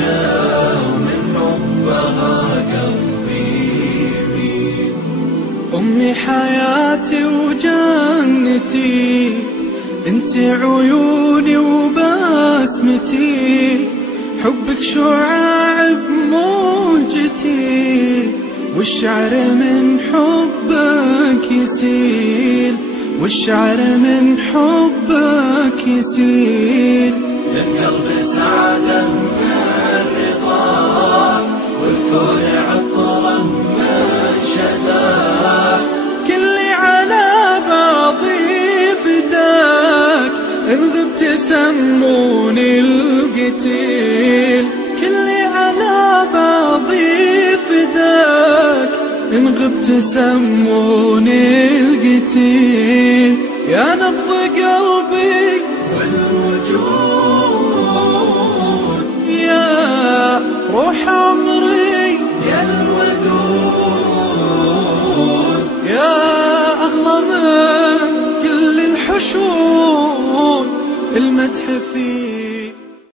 ومن حبها قلبي يميل. أمي حياتي وجنتي، انت عيوني وبسمتي، حبك شعاع بموجتي، والشعر من حبك يسيل، والشعر من حبك يسيل. للقلب سعادة من رضاك، والكون عطره من شذاك، كلي على بعضي فداك، إن غبت سموني القتيل، كلي على بعضي فداك، إن غبت سموني القتيل. يا نبض قلبي والوجود، يا روح عمري يا الودود، يا أغلى من كل الحشود، المدح فيه